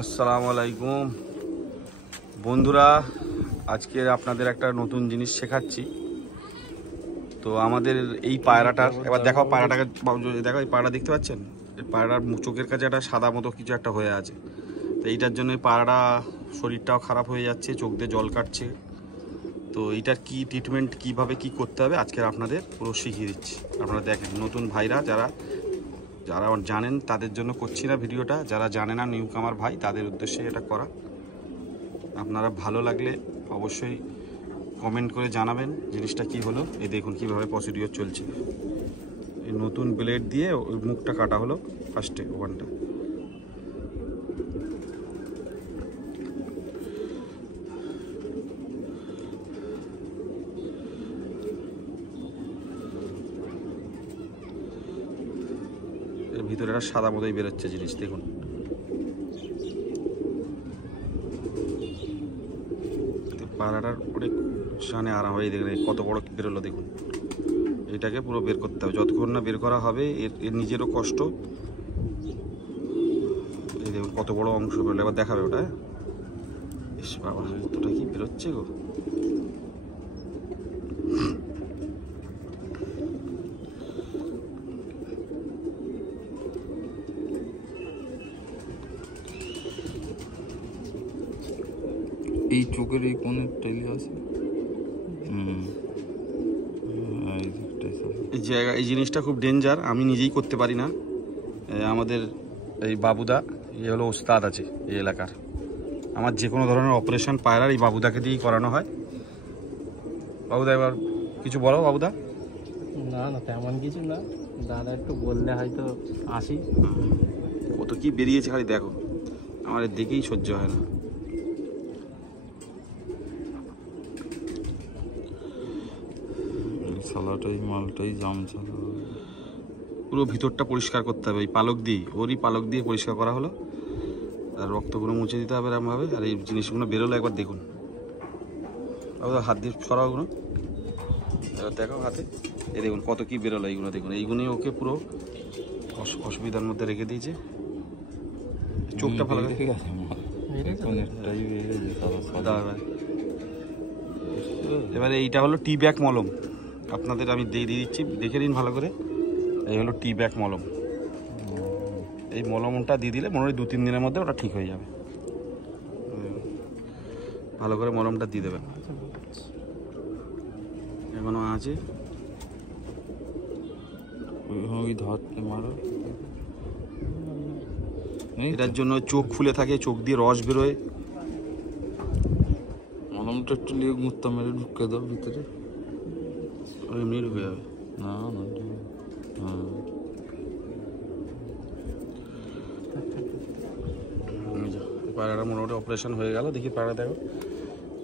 আসসালামু আলাইকুম বন্ধুরা, আজকে আপনাদের একটা নতুন জিনিস শেখাচ্ছি। তো আমাদের এই পায়রাটার এবার দেখো, পায়রাটাকে দেখো, এই পায়রা দেখতে পাচ্ছেন? এই পায়রার চোখের কাছে একটা সাদা মতো কিছু একটা হয়ে আছে। তো এইটার জন্য পায়রাটা শরীরটাও খারাপ হয়ে যাচ্ছে, চোখ দিয়ে জল কাটছে। তো এইটার কি ট্রিটমেন্ট, কিভাবে কি করতে হবে আজকে আপনাদের পুরো শিখিয়ে দিচ্ছি। আপনারা দেখেন, নতুন ভাইরা যারা জানেন তাদের জন্য করছি না ভিডিওটা, যারা জানে না নিউ কামার ভাই তাদের উদ্দেশ্যে এটা করা। আপনারা ভালো লাগলে অবশ্যই কমেন্ট করে জানাবেন জিনিসটা কি হলো। এই দেখুন কিভাবে প্রসিডিওর চলছে। এই নতুন ব্লেড দিয়ে ওই মুখটা কাটা হলো ফার্স্টে, ওখানটা। এর ভিতরে একটা সাদা মতোই বেরোচ্ছে জিনিস, দেখুন। পায়রাটার অনেক সামনে আরাম হয়ে, দেখুন কত বড় বেরোলো, দেখুন। এটাকে পুরো বের করতে হবে, যতক্ষণ না বের করা হবে এর নিজেরও কষ্ট। এই দেখুন কত বড় অংশ বেরোলো, এবার দেখাবে ওটা। ইস বাবা, এতটা কি বেরোচ্ছে গো। এই চোখের এই কোণের টেলি আছে। এই জায়গা, এই জিনিসটা খুব ডেঞ্জার, আমি নিজেই করতে পারি না। আমাদের এই বাবুদা, এ হলো ওস্তাদ আছে এই এলাকার। আমার যে কোনো ধরনের অপারেশন পায়রার এই বাবুদাকে দিয়েই করানো হয়। বাবুদা এবার কিছু বলো বাবুদা। না না, তেমন কিছু না দাদা, একটু বললে হয়তো আসি। কত কি বেরিয়েছে খালি দেখো, আমার দেখেই সহ্য হয় না। সালাটাই মালটাই জাম ছাড়া পুরো ভিতরটা পরিষ্কার করতে হবে এই পালক দিয়ে, ওরই পালক দিয়ে পরিষ্কার করা হলো। আর রক্তগুলো মুছে দিতে হবে এরকমভাবে। আর এই জিনিসগুলো বেরোলো একবার দেখুন। হাত দিয়ে সরাওগুলো, এবার দেখো হাতে, এই দেখুন কত কি বেরোলো। এইগুলো দেখুন, এইগুলোই ওকে পুরো অসুবিধার মধ্যে রেখে দিয়েছে। চোখটা ভালো রেখে গেছে। এবারে এইটা হলো টি ব্যাক মলম, আপনাদের আমি দিয়ে দিচ্ছি, দেখে নিন ভালো করে। এই হলো টি ব্যাক মলম। এই মলমটা দিয়ে দিলে মনে হয় 2-3 দিনের মধ্যে ওটা ঠিক হয়ে যাবে। ভালো করে মলমটা দিয়ে দেবেন। এখনো আছে, ওই ধরতে মারো। এটার জন্য চোখ ফুলে থাকে, চোখ দিয়ে রস বেরোয়। মলমটা একটু নিয়ে মুত্তা মেরে ঢুকে দাও ভিতরে, এমনি ঢুকে যাবে। না না, পায়রাটা মোটামুটি অপারেশন হয়ে গেল। দেখি পায়রা দেখো,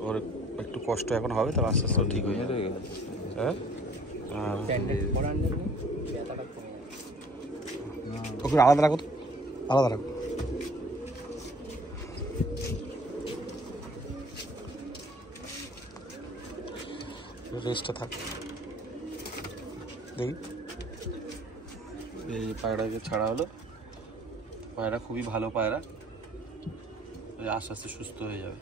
ওর একটু কষ্ট এখন হবে, তার আস্তে আস্তে ঠিক হয়ে যাবে। হ্যাঁ, ওকে আলাদা রাখো তো, আলাদা রাখো। রেস্টটা থাক। দেখি এই পায়রাকে ছাড়া হলো। পায়রা খুবই ভালো পায়রা, আস্তে আস্তে সুস্থ হয়ে যাবে।